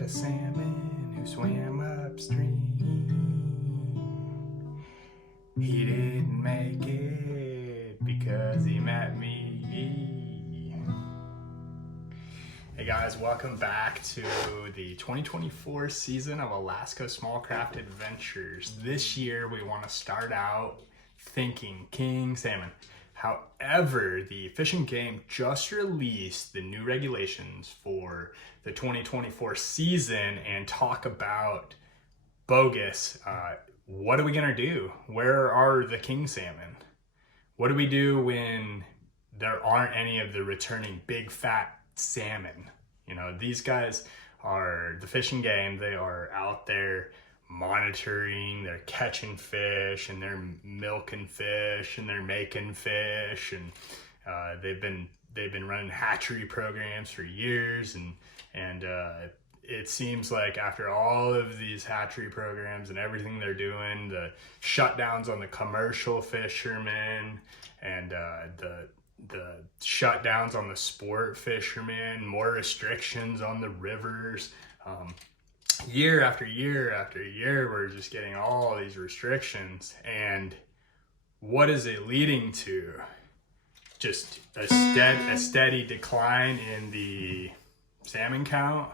met a salmon who swam upstream. He didn't make it because he met me. Hey guys, welcome back to the 2024 season of Alaska Small Craft Adventures. This year we want to start out thinking king salmon. However, the Fish and Game just released the new regulations for the 2024 season and talk about bogus. What are we gonna do? Where are the king salmon? What do we do when there aren't any of the returning big fat salmon? You know, these guys are the Fish and Game. They are out there monitoring, they're catching fish, and they're milking fish, and they're making fish, and they've been running hatchery programs for years, and it seems like after all of these hatchery programs and everything they're doing, the shutdowns on the commercial fishermen and the shutdowns on the sport fishermen, more restrictions on the rivers, year after year after year, we're just getting all these restrictions. And what is it leading to? Just a steady decline in the salmon count.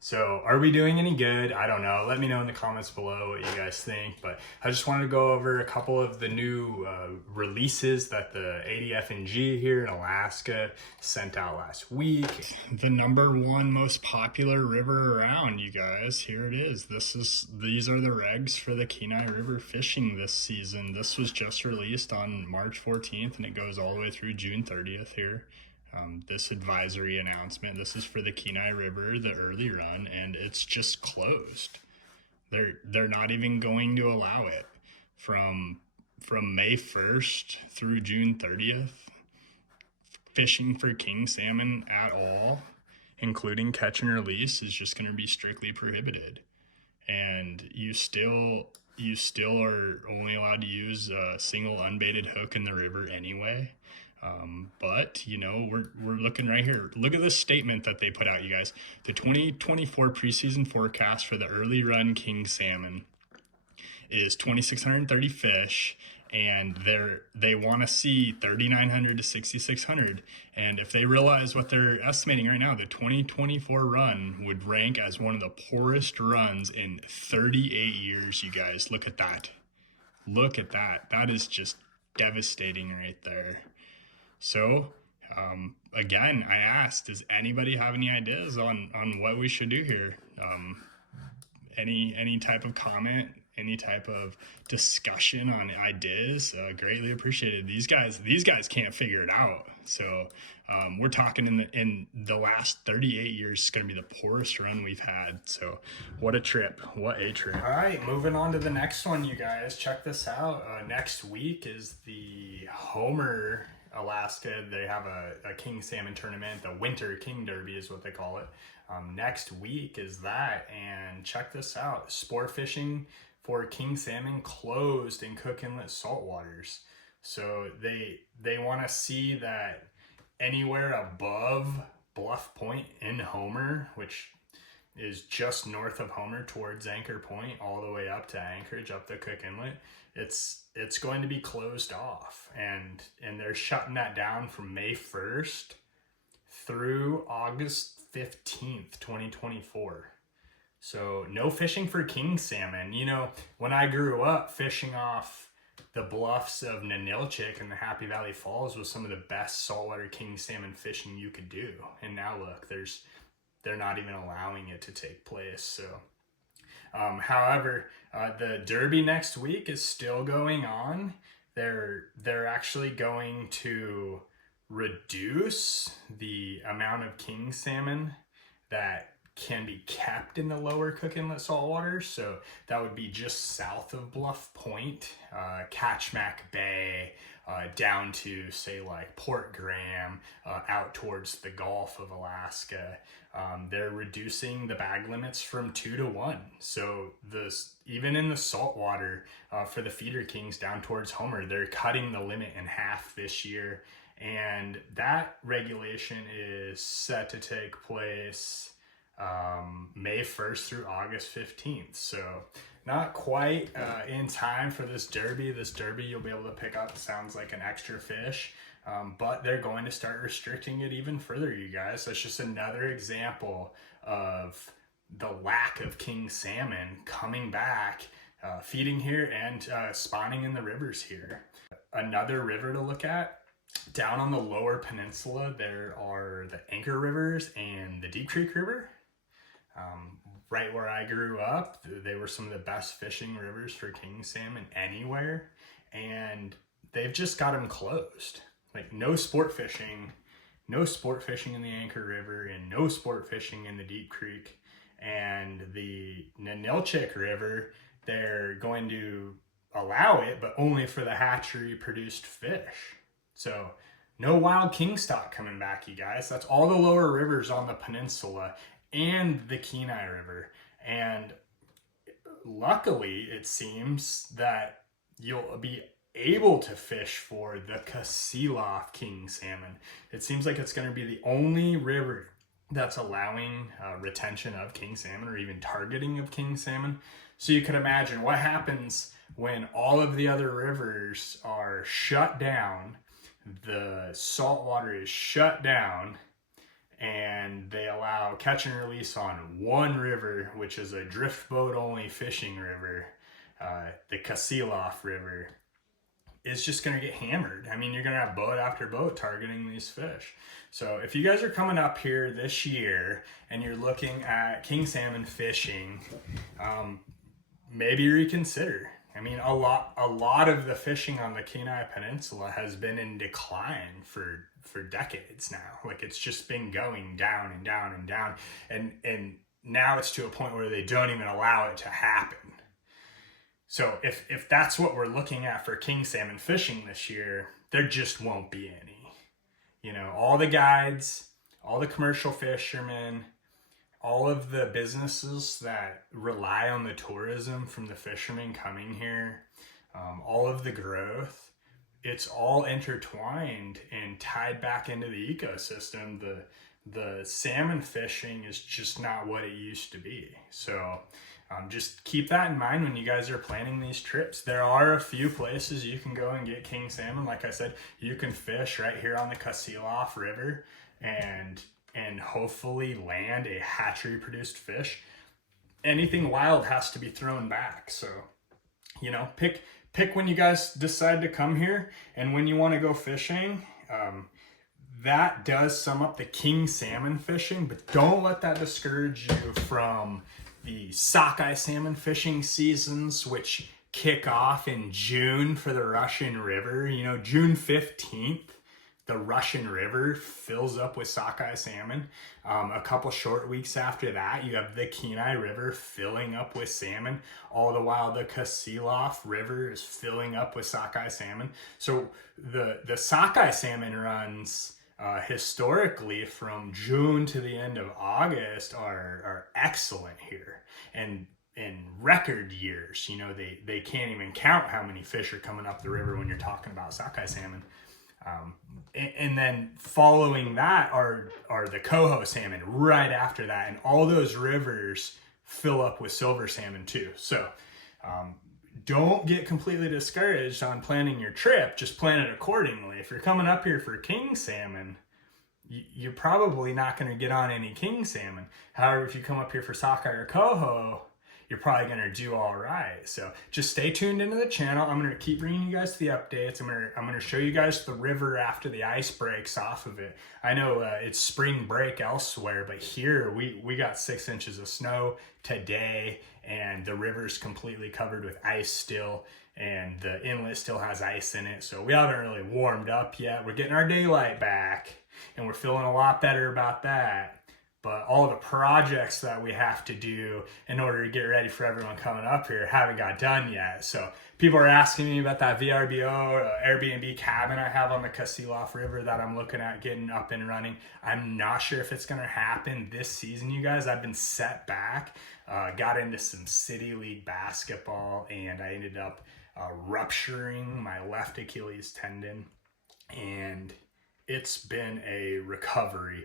So are we doing any good? I don't know. Let me know in the comments below what you guys think. But I just wanted to go over a couple of the new releases that the ADFG here in Alaska sent out last week. The #1 most popular river around, you guys. Here it is. These are the regs for the Kenai River fishing this season. This was just released on March 14th and it goes all the way through June 30th here. This advisory announcement, this is for the Kenai River, the early run, and it's just closed. They're not even going to allow it from May 1st through June 30th. Fishing for king salmon at all, including catch and release, is just going to be strictly prohibited. And you still are only allowed to use a single unbaited hook in the river anyway. But you know, we're looking right here. Look at this statement that they put out, you guys. The 2024 preseason forecast for the early run king salmon is 2,630 fish, and they want to see 3,900 to 6,600. And if they realize what they're estimating right now, the 2024 run would rank as one of the poorest runs in 38 years, you guys. Look at that. Look at that. That is just devastating right there. So, again, I asked, does anybody have any ideas on what we should do here? Any type of comment, any type of discussion on ideas, greatly appreciated. These guys can't figure it out. So, we're talking in the last 38 years, it's going to be the poorest run we've had. So what a trip. What a trip. All right, moving on to the next one, you guys. Check this out. Next week is the Homer, Alaska. They have a king salmon tournament. The Winter King Derby is what they call it. Next week is that. And check this out. Sport fishing for king salmon closed in Cook Inlet saltwaters. So they want to see that anywhere above Bluff Point in Homer, which is just north of Homer towards Anchor Point, all the way up to Anchorage, up the Cook Inlet, it's going to be closed off, and they're shutting that down from May 1st through August 15th, 2024. So no fishing for king salmon. You know, when I grew up, fishing off the bluffs of Ninilchik and the Happy Valley Falls was some of the best saltwater king salmon fishing you could do. And now look, they're not even allowing it to take place. So, however, the Derby next week is still going on. They're actually going to reduce the amount of king salmon that can be kept in the lower Cook Inlet saltwater. So that would be just south of Bluff Point, Katchmack Bay, down to say like Port Graham, out towards the Gulf of Alaska. They're reducing the bag limits from 2 to 1. So even in the saltwater for the feeder kings down towards Homer, they're cutting the limit in half this year. And that regulation is set to take place May 1st through August 15th. So not quite in time for this derby. This derby you'll be able to pick up, sounds like an extra fish, but they're going to start restricting it even further, you guys. That's just another example of the lack of king salmon coming back, feeding here and spawning in the rivers here. Another river to look at, down on the lower peninsula, there are the Anchor Rivers and the Deep Creek River. Right where I grew up, they were some of the best fishing rivers for king salmon anywhere, and they've just got them closed. Like no sport fishing in the Anchor River, and no sport fishing in the Deep Creek. And the Ninilchik River, they're going to allow it, but only for the hatchery produced fish. So no wild king stock coming back, you guys. That's all the lower rivers on the peninsula and the Kenai River. And luckily, it seems that you'll be able to fish for the Kasilof king salmon. It seems like it's going to be the only river that's allowing retention of king salmon, or even targeting of king salmon. So you can imagine what happens when all of the other rivers are shut down, the saltwater is shut down, and they allow catch and release on one river, which is a drift boat only fishing river. The Kasilof River is just going to get hammered. I mean, you're going to have boat after boat targeting these fish. So if you guys are coming up here this year and you're looking at king salmon fishing, maybe reconsider. I mean, a lot of the fishing on the Kenai Peninsula has been in decline for decades now. Like, it's just been going down and down and down, and now it's to a point where they don't even allow it to happen. So if that's what we're looking at for king salmon fishing this year, there just won't be any. You know, all the guides, all the commercial fishermen, all of the businesses that rely on the tourism from the fishermen coming here, all of the growth, it's all intertwined and tied back into the ecosystem. The salmon fishing is just not what it used to be. So just keep that in mind when you guys are planning these trips. There are a few places you can go and get king salmon. Like I said, you can fish right here on the Kasilof River and hopefully land a hatchery produced fish. Anything wild has to be thrown back. So, you know, pick when you guys decide to come here and when you want to go fishing. That does sum up the king salmon fishing, but don't let that discourage you from the sockeye salmon fishing seasons, which kick off in June for the Russian River. You know, June 15th, the Russian River fills up with sockeye salmon. A couple short weeks after that, you have the Kenai River filling up with salmon. All the while, the Kasilof River is filling up with sockeye salmon. So the sockeye salmon runs historically from June to the end of August are excellent here. And in record years, you know, they can't even count how many fish are coming up the river when you're talking about sockeye salmon. And then following that are the coho salmon right after that. And all those rivers fill up with silver salmon too. So don't get completely discouraged on planning your trip. Just plan it accordingly. If you're coming up here for king salmon, you're probably not going to get on any king salmon. However, if you come up here for sockeye or coho, you're probably going to do all right. So just stay tuned into the channel. I'm going to keep bringing you guys the updates. I'm going to show you guys the river after the ice breaks off of it. I know it's spring break elsewhere, but here we got 6 inches of snow today, and the river's completely covered with ice still, and the inlet still has ice in it. So we haven't really warmed up yet. We're getting our daylight back, and we're feeling a lot better about that. But all the projects that we have to do in order to get ready for everyone coming up here haven't got done yet. So people are asking me about that VRBO Airbnb cabin I have on the Kasilof River that I'm looking at getting up and running. I'm not sure if it's going to happen this season, you guys. I've been set back, got into some city league basketball, and I ended up rupturing my left Achilles tendon. And it's been a recovery.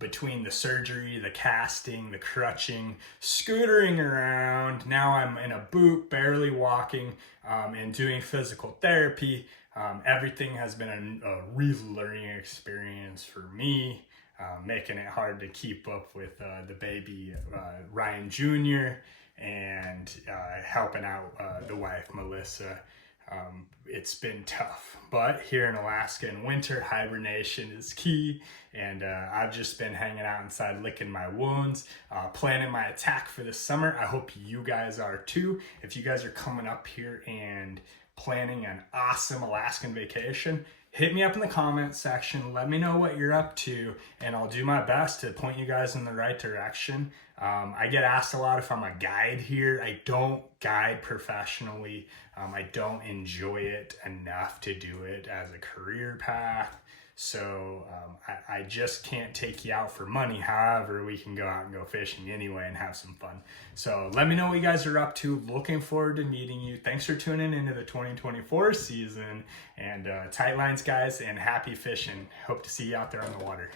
between the surgery, the casting, the crutching, scootering around, now I'm in a boot, barely walking, and doing physical therapy. Everything has been a real learning experience for me, making it hard to keep up with the baby Ryan Jr. and helping out the wife Melissa. It's been tough, but here in Alaska in winter, hibernation is key, and I've just been hanging out inside licking my wounds, planning my attack for the summer. I hope you guys are too. If you guys are coming up here and planning an awesome Alaskan vacation, hit me up in the comments section. Let me know what you're up to, and I'll do my best to point you guys in the right direction. I get asked a lot if I'm a guide here. I don't guide professionally. I don't enjoy it enough to do it as a career path. So I just can't take you out for money. However, we can go out and go fishing anyway and have some fun. So let me know what you guys are up to. Looking forward to meeting you. Thanks for tuning into the 2024 season. And tight lines, guys, and happy fishing. Hope to see you out there on the water.